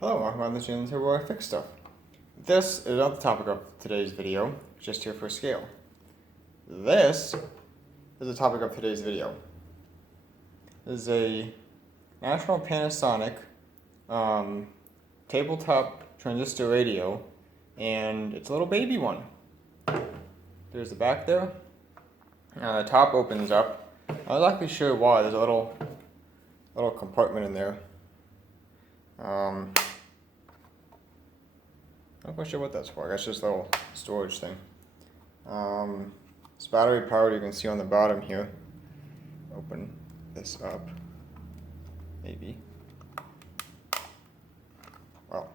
Hello, welcome back to the channel where I fix stuff. This is not the topic of today's video, just here for scale. This is the topic of today's video. This is a national Panasonic tabletop transistor radio, and it's a little baby one. There's the back there. The top opens up. I'm not exactly sure why. There's a little compartment in there. I'm not quite sure what that's for. I guess just a little storage thing. It's battery powered. You can see on the bottom here. Open this up. Maybe. Well,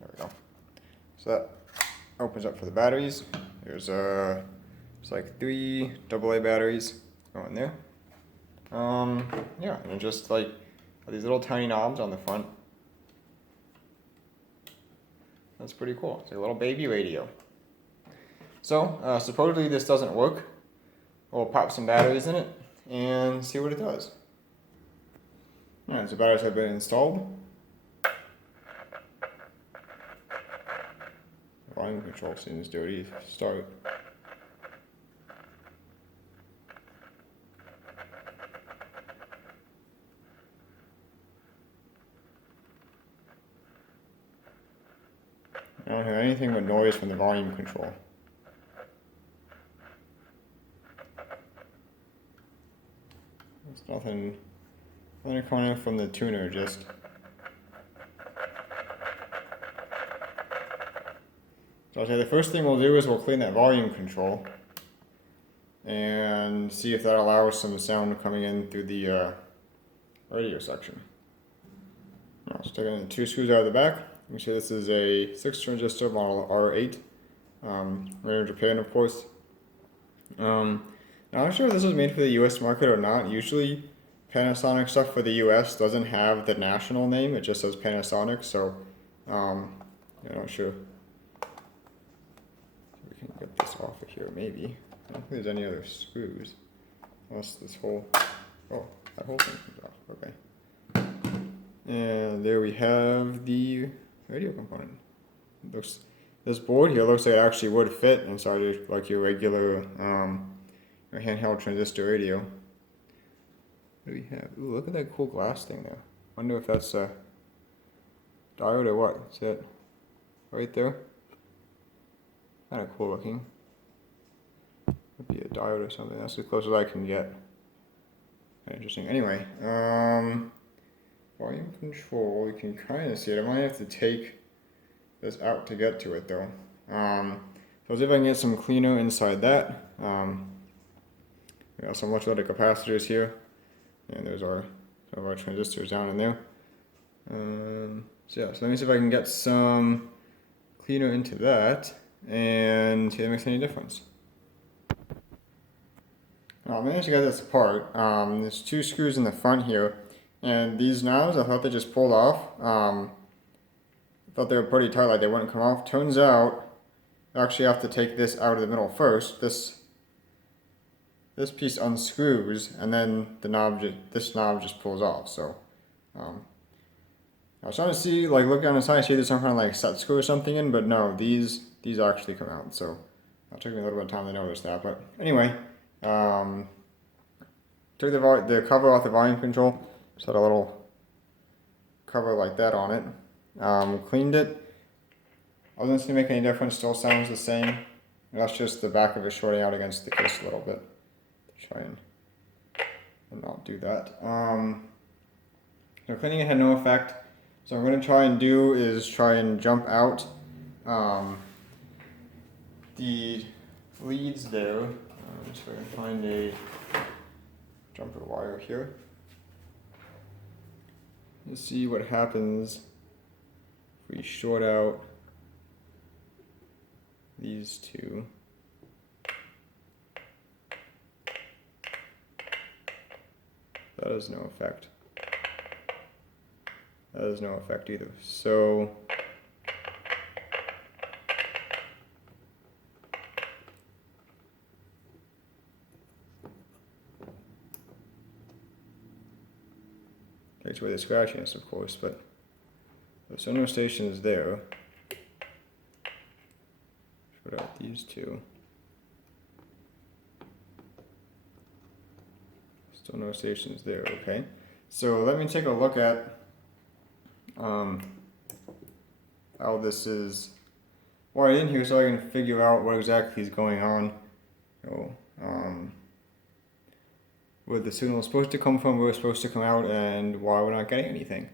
there we go. So that opens up for the batteries. There's it's like 3 AA batteries going there. Yeah, and just like these little tiny knobs on the front. That's pretty cool. It's like a little baby radio. So, supposedly this doesn't work. We'll pop some batteries in it and see what it does. Alright, so batteries have been installed. Volume control seems dirty. Start. I don't hear anything but noise from the volume control. There's nothing coming in from the tuner, just. So I'll say the first thing we'll do is we'll clean that volume control and see if that allows some sound coming in through the radio section. I'll stick in 2 screws out of the back. You can see this is a 6 transistor model R8. Made in Japan, of course. Now I'm not sure if this was made for the US market or not. Usually Panasonic stuff for the US doesn't have the national name, it just says Panasonic, so I'm not sure. We can get this off of here, maybe. I don't think there's any other screws. Unless this whole, oh, that whole thing comes off, okay. And there we have the radio component. This board here looks like it actually would fit inside like your regular your handheld transistor radio. What do we have? Ooh, look at that cool glass thing there. Wonder if that's a diode or what. Is it right there? Kind of cool looking. Could be a diode or something. That's as close as I can get. Interesting. Anyway, volume control, you can kind of see it. I might have to take this out to get to it though. So let's see if I can get some cleaner inside that. We got some electrolytic capacitors here, and there's some of our transistors down in there. So let me see if I can get some cleaner into that and see if it makes any difference. I managed to get this apart. There's 2 screws in the front here. And these knobs, I thought they just pulled off. I thought they were pretty tight, like they wouldn't come off. Turns out, you actually have to take this out of the middle first. This piece unscrews, and then this knob just pulls off. So, I was trying to see, like, look down the side, see if there's some kind of like set screw or something in, but no, these actually come out. So, it took me a little bit of time to notice that. But anyway, took the cover off the volume control. Just had a little cover like that on it. Cleaned it. Doesn't seem to make any difference. Still sounds the same. And that's just the back of it shorting out against the case a little bit. Try and not do that. So cleaning it had no effect. So what I'm going to try and do is try and jump out the leads there. So I can find a jumper wire here. Let's see what happens if we short out these 2. That has no effect. That has no effect either. So takes away the scratchiness, of course, but The center station is there. Put out these two. Still no stations there, okay. So let me take a look at how this is wired in here so I can figure out what exactly is going on. So, where the signal is supposed to come from, where it's supposed to come out, and why we're not getting anything.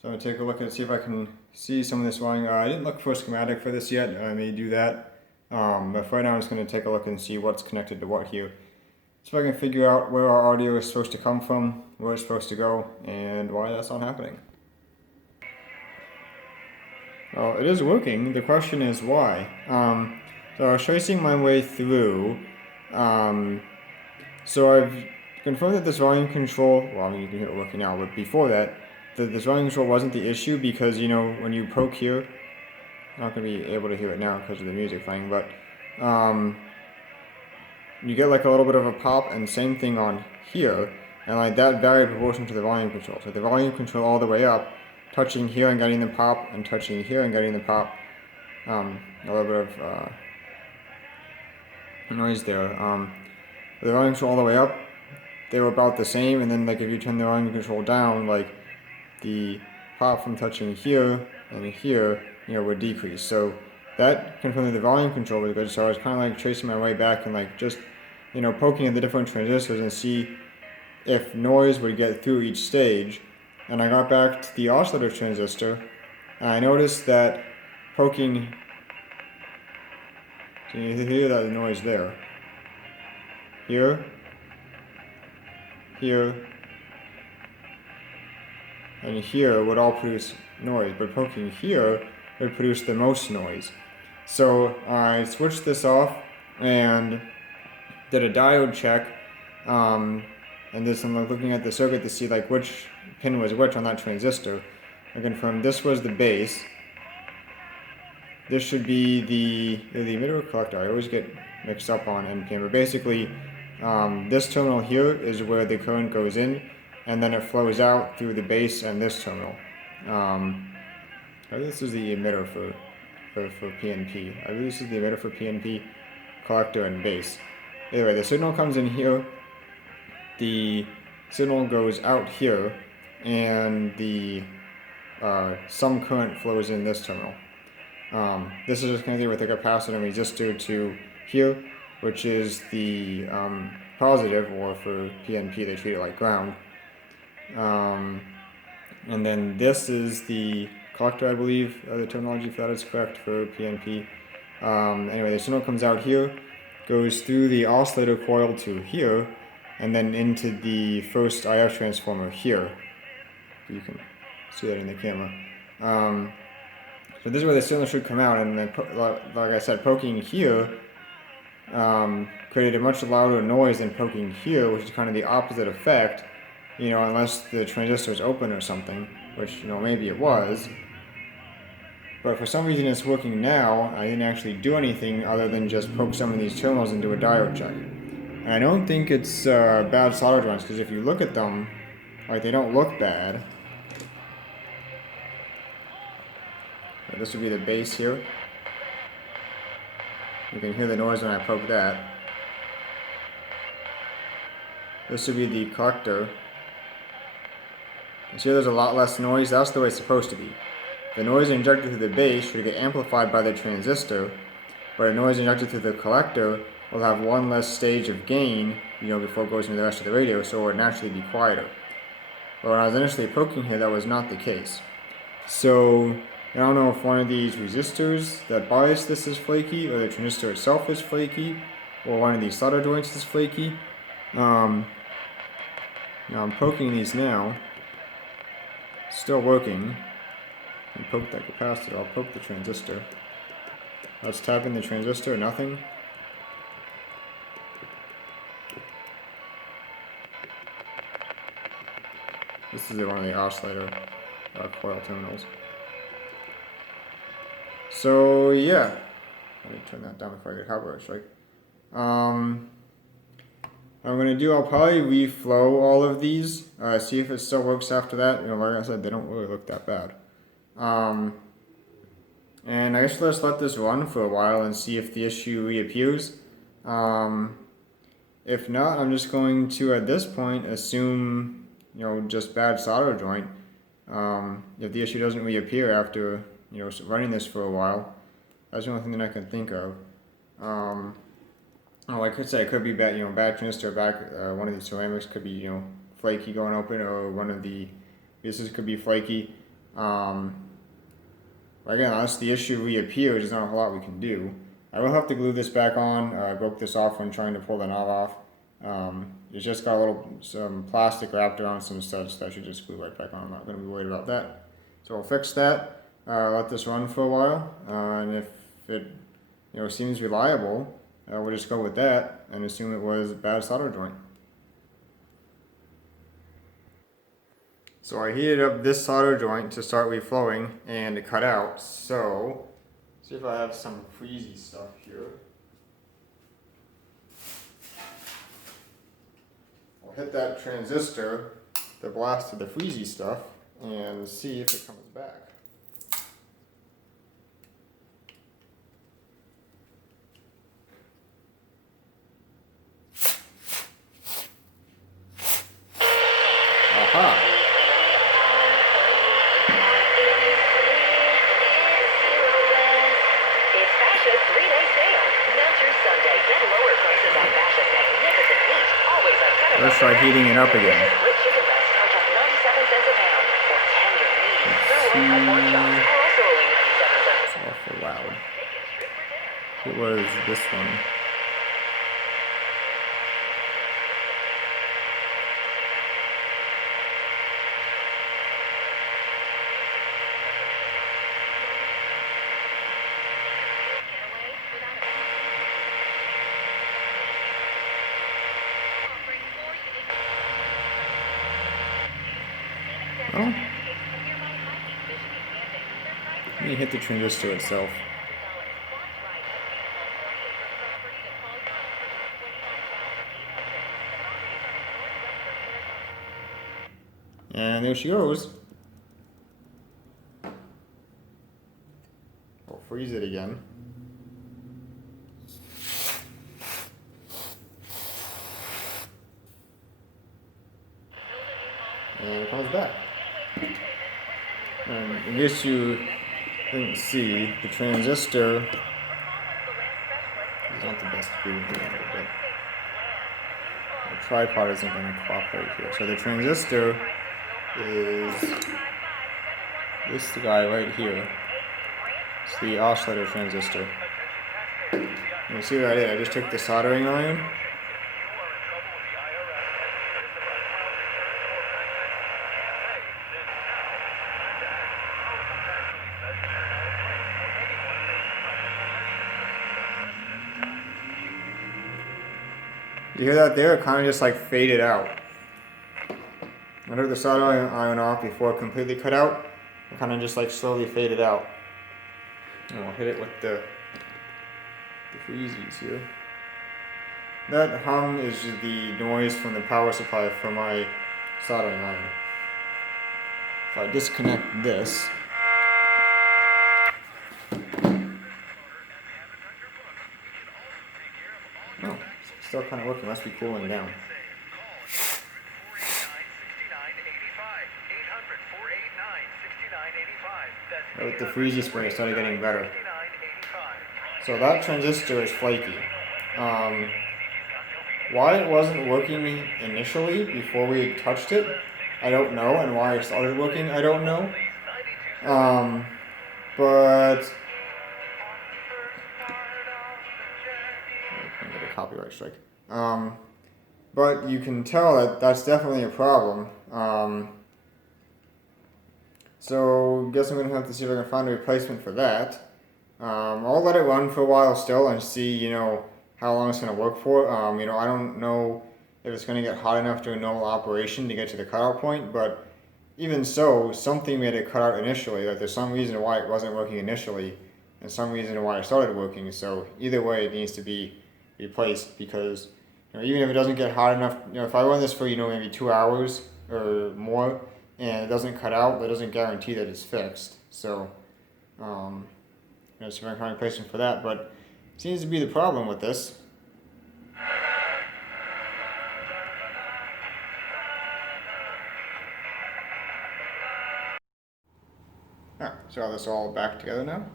So I'm going to take a look and see if I can see some of this wiring. I didn't look for a schematic for this yet. I may do that. But for right now I'm just going to take a look and see what's connected to what here. So I can figure out where our audio is supposed to come from, where it's supposed to go, and why that's not happening. Well, it is working. The question is why. So I was tracing my way through. So I've confirmed that this volume control, well, I mean, you can hear it working now, but before that, this volume control wasn't the issue because, you know, when you poke here, I'm not going to be able to hear it now because of the music playing, but you get like a little bit of a pop, and same thing on here, and like that varied proportion to the volume control. So the volume control all the way up, touching here and getting the pop, and touching here and getting the pop. A little bit of noise there. The volume control all the way up, they were about the same, and then like if you turn the volume control down, like the pop from touching here and here, you know, would decrease. So that confirmed that the volume control was good. So I was kind of like tracing my way back and like just, you know, poking at the different transistors and see if noise would get through each stage. And I got back to the oscillator transistor, and I noticed that poking, so you hear that noise there. Here, here, and here would all produce noise, but poking here would produce the most noise. So I switched this off and did a diode check, and this I'm looking at the circuit to see like which pin was which on that transistor. I confirmed this was the base. This should be the emitter or collector. I always get mixed up on NPN, but basically this terminal here is where the current goes in, and then it flows out through the base and this terminal. This is the emitter for PNP. I believe this is the emitter for PNP, collector, and base. Anyway, the signal comes in here, the signal goes out here, and the some current flows in this terminal. This is just connected with a capacitor and resistor to here, which is the positive, or for PNP they treat it like ground. And then this is the collector, I believe, the terminology for that is correct for PNP. Anyway, the signal comes out here, goes through the oscillator coil to here, and then into the first IF transformer here. You can see that in the camera. So this is where the signal should come out, and then, like I said, poking here created a much louder noise than poking here, which is kind of the opposite effect, you know, unless the transistor is open or something, which, you know, maybe it was. But for some reason it's working now. I didn't actually do anything other than just poke some of these terminals and do a diode check. And I don't think it's bad solder joints, because if you look at them, like, they don't look bad. This would be the base here. You can hear the noise when I poke that. This would be the collector. You see there's a lot less noise. That's the way it's supposed to be. The noise injected through the base should get amplified by the transistor, but a noise injected through the collector will have one less stage of gain, you know, before it goes into the rest of the radio, so it would naturally be quieter. But when I was initially poking here, that was not the case. So I don't know if one of these resistors that bias this is flaky, or the transistor itself is flaky, or one of these solder joints is flaky. Now I'm poking these now. Still working. And poke that capacitor. I'll poke the transistor. Let's tap in the transistor. Nothing. This is one of the oscillator coil terminals. So yeah, let me turn that down before I get hardware strike. I'll probably reflow all of these, see if it still works after that. You know, like I said, they don't really look that bad. And I guess let's let this run for a while and see if the issue reappears. If not, I'm just going to, at this point, assume, just bad solder joint. If the issue doesn't reappear after, running this for a while, that's the only thing that I can think of. I could say it could be bad, bad transistor back. One of the ceramics could be, flaky going open, or one of the pieces could be flaky. But again, unless the issue reappears, there's not a whole lot we can do. I will have to glue this back on. I broke this off when trying to pull the knob off. It's just got some plastic wrapped around some studs that I should just glue right back on. I'm not going to be worried about that. So I'll fix that. Let this run for a while, and if it seems reliable, we'll just go with that and assume it was a bad solder joint. So I heated up this solder joint to start reflowing and it cut out. So see if I have some freezy stuff here. I'll hit that transistor to blast to the freezy stuff and see if it comes back. Aha! Let's try heating it up again. It's awful loud. It was this one. Oh. Let me hit the transistor itself. And there she goes. We'll freeze it again. And it comes back. And in case you didn't see, the transistor is not the best view here, but the tripod isn't going to cooperate here. So the transistor is this guy right here. It's the oscillator transistor. You see what I did? I just took the soldering iron. You hear that there? It kind of just like faded out. I took the soldering iron off before it completely cut out. It kind of just like slowly faded out. And we'll hit it with the freezies here. That hum is the noise from the power supply for my soldering iron. If I disconnect this, oh, it's still kind of working. Must be cooling down. With the freezy spray, it started getting better. So that transistor is flaky. Why it wasn't working initially before we touched it, I don't know, and why it started working, I don't know. But I'm gonna get a copyright strike. But you can tell that that's definitely a problem. So I guess I'm gonna have to see if I can find a replacement for that. I'll let it run for a while still and see, how long it's gonna work for. I don't know if it's gonna get hot enough during normal operation to get to the cutout point, but even so, something made it cut out initially. Like there's some reason why it wasn't working initially, and some reason why it started working. So either way, it needs to be replaced because even if it doesn't get hot enough, if I run this for maybe 2 hours or more, and it doesn't cut out, but it doesn't guarantee that it's fixed. So, there's a replacement for that, but it seems to be the problem with this. Alright, so got this all back together now.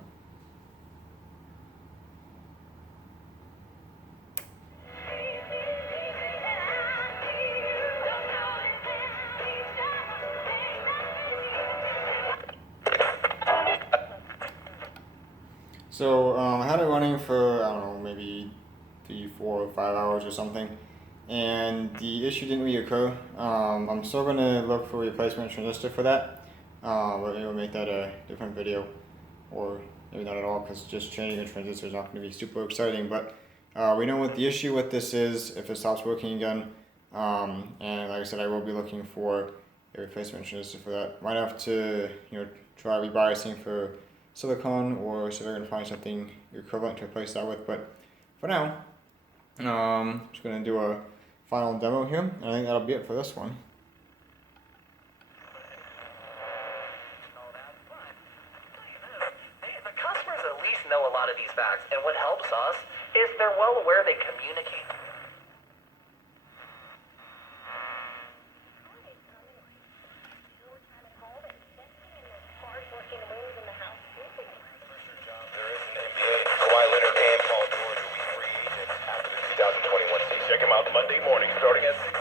So I had it running for, I don't know, maybe 3, 4, 5 hours or something, and the issue didn't reoccur. I'm still going to look for a replacement transistor for that, but maybe we'll make that a different video, or maybe not at all, because just changing a transistor is not going to be super exciting. But we know what the issue with this is if it stops working again, and like I said, I will be looking for a replacement transistor for that. Might have to, try rebiasing for silicon, or see if I can find something equivalent to replace that with. But for now, I'm just going to do a final demo here, and I think that'll be it for this one. The customers at least know a lot of these facts, and what helps us is they're well aware they communicate. Check him out Monday morning, starting at 6.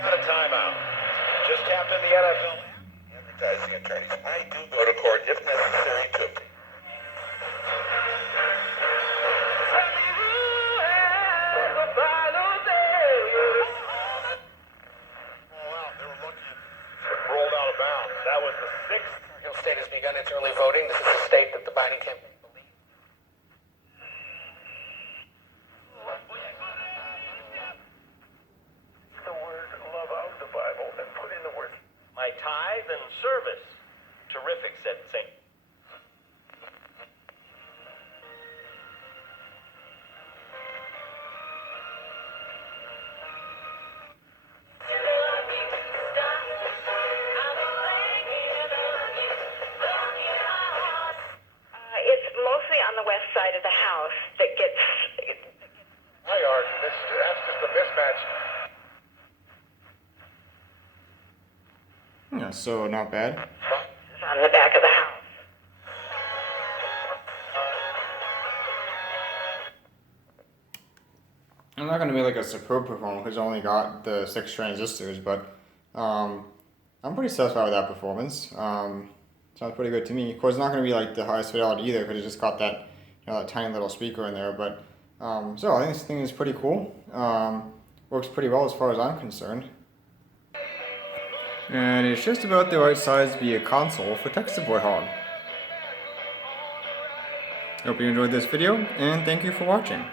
Got a timeout. Just tapped in the NFL advertising attorneys. I do go to court if necessary too. They were lucky it rolled out of bounds. That was the 6th. Your state has begun its early voting. This is a state that the Biden campaign believes. My tithe and service. Terrific, said Saint. It's mostly on the west side of the house that gets... My yard, that's just a mismatch. Yeah, so not bad. It's on the back of the house. I'm not going to be like a superb performer because I only got the 6 transistors, but I'm pretty satisfied with that performance. Sounds pretty good to me. Of course, it's not going to be like the highest fidelity either because it just got that, that tiny little speaker in there. But so I think this thing is pretty cool. Works pretty well as far as I'm concerned. And it's just about the right size to be a console for tech support hog. Hope you enjoyed this video, and thank you for watching.